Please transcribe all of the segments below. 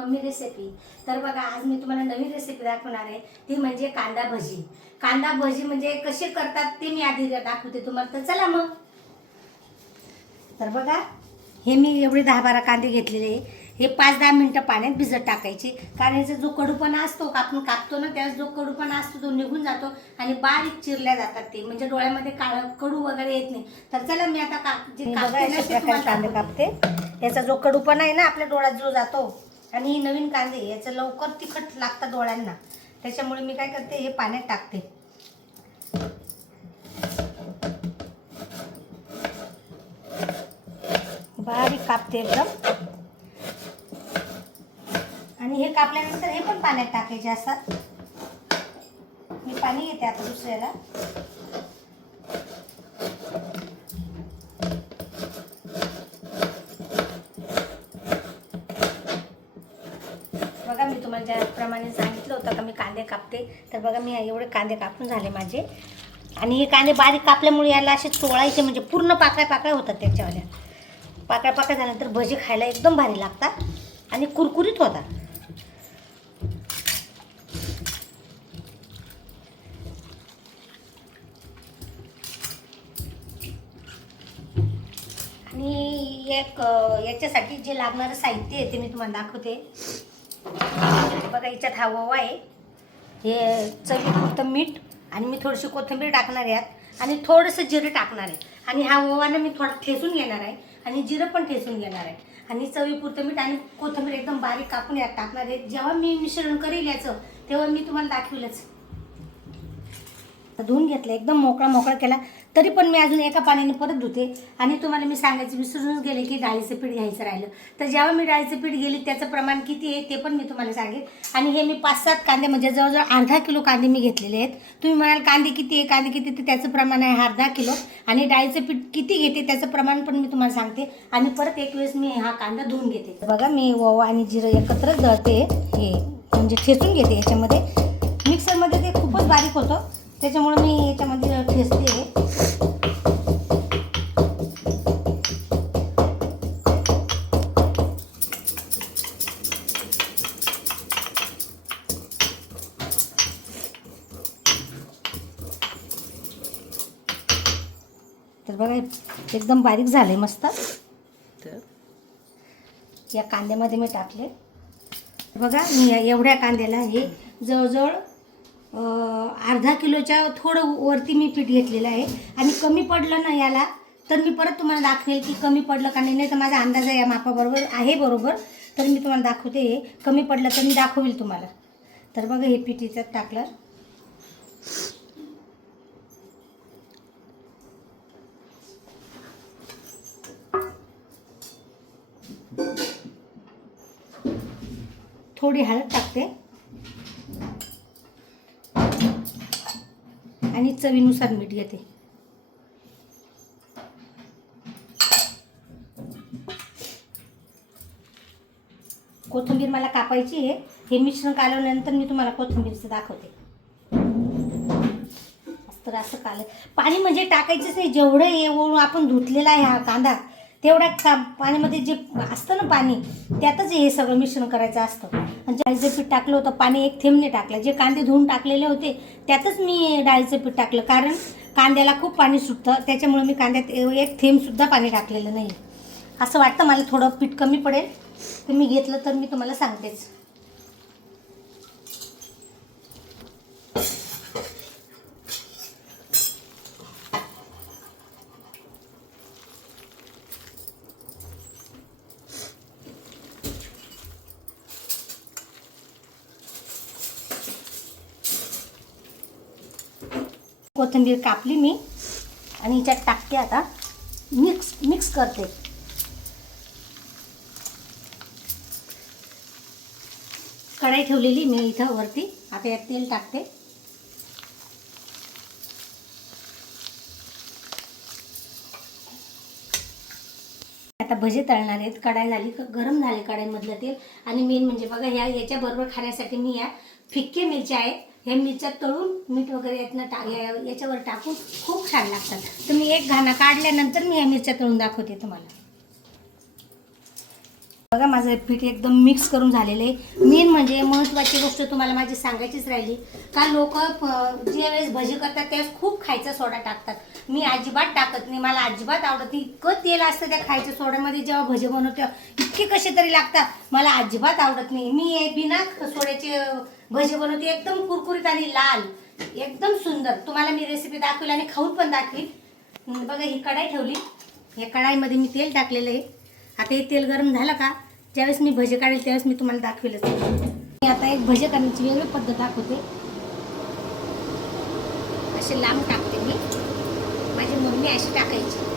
Mummy recipe तर बघा आज मी तुम्हाला नवीन रेसिपी दाखवणार आहे. ती म्हणजे कांदा भजी. कांदा भजी म्हणजे कसे करतात ते मी आधी दाखवते तुम्हाला. तर चला मग. तर बघा हे मी एवढे दहा बारा कांदे घेतलेले हे पाच दहा मिनटं पाण्यात भिजत टाकायचे. कारण याचा जो कडूपणा असतो का आपण कापतो ना त्याचा जो कडूपणा असतो तो निघून जातो आणि बारीक चिरल्या जातात ते. म्हणजे डोळ्यामध्ये काळ कडू वगैरे येत नाही. तर चला मी आता कांदे. कापते. याचा जो कडूपणा आहे ना आपल्या डोळ्यात जो जातो आणि ही नवीन कांदे याचं लवकर तिखट लागतं डोळ्यांना. त्याच्यामुळे मी काय करते हे पाण्यात टाकते. बारीक कापते एकदम. आणि हे कापल्यानंतर हे पण पाण्यात टाकायचे असतात. मी पाणी घेते आता दुसऱ्याला बघा मी तुम्हाला ज्याप्रमाणे सांगितलं होतं का मी कांदे कापते. तर बघा मी एवढे कांदे कापून झाले माझे. आणि हे कांदे बारीक कापल्यामुळे याला असे चोळायचे म्हणजे पूर्ण पाकळ्या पाकळ्या होतात त्याच्यावाल्या. पाकळ्या पाकळ्या झाल्यानंतर भजी खायला एकदम भारी लागतात आणि कुरकुरीत होतात. आणि एक याच्यासाठी जे लागणारं साहित्य आहे ते मी तुम्हाला दाखवते. बघा याच्यात हा ओवा आहे. हे चवीपुरतं मीठ आणि मी थोडीशी कोथिंबीर टाकणार आहे यात. आणि थोडंसं जिरं टाकणार आहे. आणि हा ओवाना मी थोडा ठेसून घेणार आहे. आणि जिरं पण ठेसून घेणार आहे. आणि चवीपुरतं मीठ आणि कोथिंबीर एकदम बारीक कापून यात टाकणार आहे. जेव्हा मी मिश्रण करेल याचं तेव्हा मी तुम्हाला दाखवेलच. धुवून घेतलं एकदम मोकळा मोकळा केला. तरी पण मी अजून एका पाण्याने परत धुते. आणि तुम्हाला मी सांगायचं विसरूनच गेले की डाळीचं पीठ घ्यायचं राहिलं. तर जेव्हा मी डाळीचं पीठ गेली त्याचं प्रमाण किती आहे ते पण मी तुम्हाला सांगेन. आणि हे मी पाच सात कांदे म्हणजे जवळजवळ अर्धा किलो कांदे मी घेतलेले आहेत. तुम्ही म्हणाल कांदे किती आहे कांदे किती तर त्याचं प्रमाण आहे अर्धा किलो. आणि डाळीचं पीठ किती घेते त्याचं प्रमाण पण मी तुम्हाला सांगते. आणि परत एक वेळेस मी हा कांदा धुवून घेते. बघा मी ओवा आणि जिरं एकत्रच दळते हे म्हणजे ठेचून घेते याच्यामध्ये. मिक्सरमध्ये ते खूपच बारीक होतं. त्याच्यामुळे मी याच्यामध्ये ठेचते. तर बघा एकदम बारीक झाले मस्त. या कांद्यामध्ये मी टाकले. बघा मी या एवढ्या कांद्याला हे जवळजवळ अर्धा किलोच्या थोडं वरती मी पीठ घेतलेलं आहे. आणि कमी पडलं ना याला तर मी परत तुम्हाला दाखवेल की कमी पडलं का नाही. नाही तर माझा अंदाज आहे या मापाबरोबर आहे बरोबर तर मी तुम्हाला दाखवते हे. कमी पडलं तर मी दाखवेल तुम्हाला. तर बघा हे पिठीचं टाकलं. थोडी हळद टाकते. आणि चवीनुसार मीठ घेते. कोथिंबीर मला कापायची आहे. हे मिश्रण कालवल्यानंतर मी तुम्हाला कोथिंबीरचं दाखवते. तर असं काल पाणी म्हणजे टाकायचंच नाही. जेवढं हे ओळून आपण धुतलेला आहे हा कांदा तेवढ्या का पाण्यामध्ये जे असतं ना पाणी त्यातच हे सगळं मिश्रण करायचं असतं. आणि डाळीचं पीठ टाकलं होतं पाणी एक थेंबने टाकलं. जे कांदे धुवून टाकलेले होते त्यातच मी डाळीचं पीठ टाकलं. कारण कांद्याला खूप पाणी सुटतं त्याच्यामुळे मी कांद्यात एक थेंबसुद्धा पाणी टाकलेलं नाही. असं वाटतं मला थोडं पीठ कमी पडेल. तर मी घेतलं तर मी तुम्हाला सांगतेच. कोथिंबीर कापली मी आणि हिच्यात टाकते आता. मिक्स मिक्स करते. कढाई ठेवलेली मी इथं वरती. आता यात तेल टाकते. आता भजे तळणार आहेत. कढाई झाली गरम झाले कढाईमधलं तेल. आणि मेन म्हणजे बघा ह्या याच्याबरोबर खाण्यासाठी मी या फिक्के मिरच्या आहेत. हे मिरच्या तळून मीठ वगैरे यातनं टा याच्यावर टाकून खूप छान लागतात. तुम्ही एक घाणा काढल्यानंतर मी ह्या मिरच्या तळून दाखवते तुम्हाला. बघा माझं पीठ एकदम मिक्स करून झालेलं आहे. मेन म्हणजे महत्त्वाची गोष्ट तुम्हाला माझी सांगायचीच राहिली. का लोक जे वेळेस भजी करतात त्यावेळेस खूप खायचा सोडा टाकतात. मी अजिबात टाकत नाही. मला अजिबात आवडत नाही. इतकं तेल असतं त्या खायच्या सोड्यामध्ये जेव्हा भजे बनवते इतके कसे तरी लागतात. मला अजिबात आवडत नाही. मी बिना सोड्याचे भजे बनवते. एकदम कुरकुरीत आणि लाल. एकदम सुंदर. तुम्हाला मी रेसिपी दाखवेल आणि खाऊन पण दाखवील. बघा ही कढाई ठेवली. या कढाईमध्ये मी तेल टाकलेलं आहे. आता हे तेल गरम झालं का ज्यावेळेस मी भजे काढेल त्यावेळेस मी तुम्हाला दाखवेलच. मी आता एक भजे करण्याची वेगळी पद्धत दाखवते. असे लांब टाकते मी. माझी मम्मी अशी टाकायची.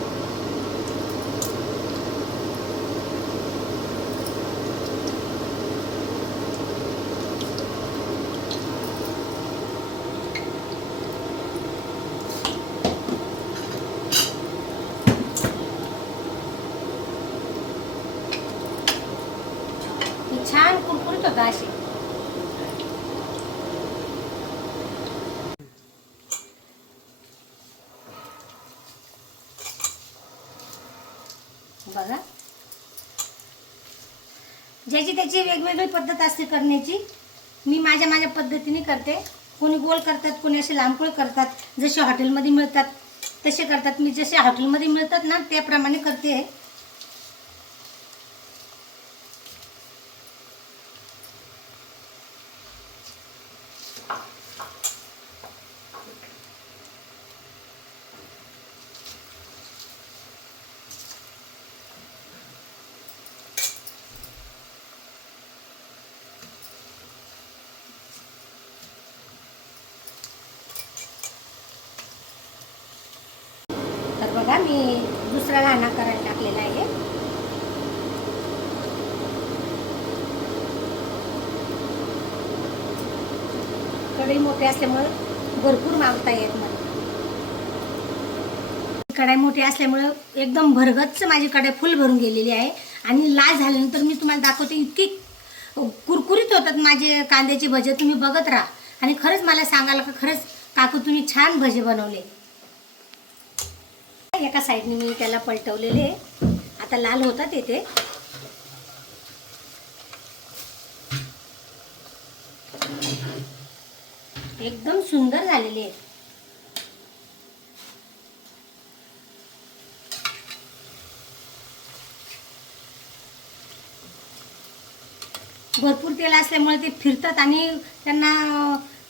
छान कुरकुरीत होता असे बघा. ज्याची त्याची वेगवेगळी पद्धत असते करण्याची मी माझ्या माझ्या पद्धतीने करते. कोणी गोल करतात कोणी असे लांबकोळ करतात जसे हॉटेलमध्ये मिळतात तसे करतात. मी जसे हॉटेलमध्ये मिळतात ना त्याप्रमाणे करते बघा मी दुसरा लहाना करायला टाकलेला आहे. कढई मोठी असल्यामुळं भरपूर मागता येत मला कढाई मोठी असल्यामुळं एकदम भरगच्च माझी कढाई फुल भरून गेलेली आहे. आणि लाल झाल्यानंतर मी तुम्हाला दाखवते इतकी कुरकुरीत होतात माझे कांद्याचे भजे तुम्ही बघत राहा. आणि खरंच मला सांगायला का खरंच काकू तुम्ही छान भजे बनवले. एका साईडने मी त्याला पलटवलेले आहे. आता लाल होतात येते एकदम सुंदर झालेले आहेत. भरपूर तेल असल्यामुळे ते फिरतात आणि त्यांना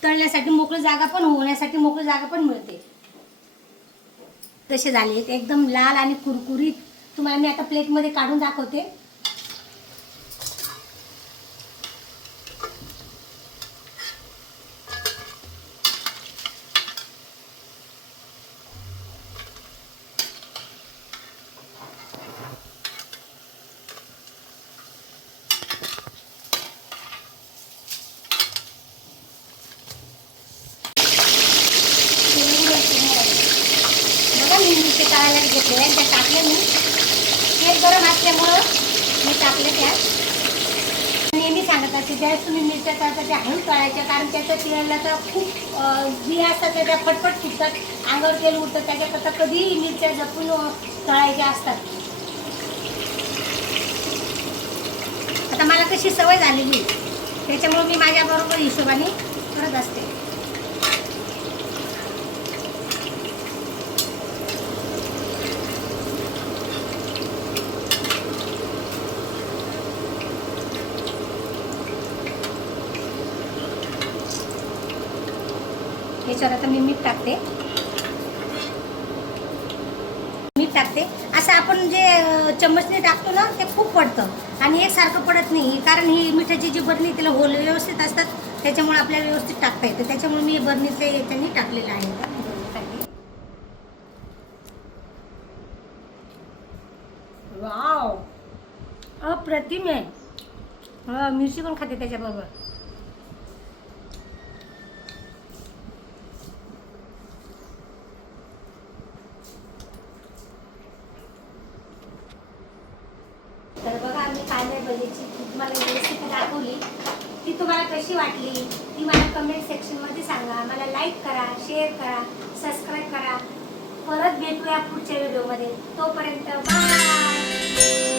तळण्यासाठी मोकळी जागा पण होण्यासाठी मोकळी जागा पण मिळते. तसे झाले. आहेत एकदम लाल आणि कुरकुरीत. तुम्हाला मी आता प्लेटमध्ये काढून दाखवते बघा मी मिरची काढायला टाकल्या त्या मी. तेल गरम असल्यामुळं मी टाकले त्यात. नेहमी सांगत असते ज्यावेळेस तुम्ही मिरच्या तळता त्या हळू तळायच्या कारण त्याचं तेलाला तर खूप जी असतात त्या फटफट फुटतात अंगावर तेल उठतं त्याच्याकरता कधीही मिरच्या जपून तळायच्या असतात. आता मला कशी सवय झालेली आहे. त्याच्यामुळे मी माझ्याबरोबर हिशोबाने करत असते. याच्यावर आता मी मीठ टाकते. मीठ टाकते. असं आपण जे चम्मचने टाकतो ना ते खूप पडतं. आणि एकसारखं पडत नाही. कारण ही मिठाची जी बरणी त्याला होल व्यवस्थित असतात. त्याच्यामुळे आपल्याला व्यवस्थित टाकता येतं. त्याच्यामुळे मी बरणीतले याच्याने टाकलेलं आहे. वाव! अप्रतिम आहे. मिरची पण खाते त्याच्याबरोबर. तुम्हाला कशी वाटली ती मला कमेंट सेक्शनमध्ये सांगा. मला लाईक करा शेअर करा सबस्क्राईब करा. परत भेटूया पुढच्या व्हिडिओमध्ये तोपर्यंत बाय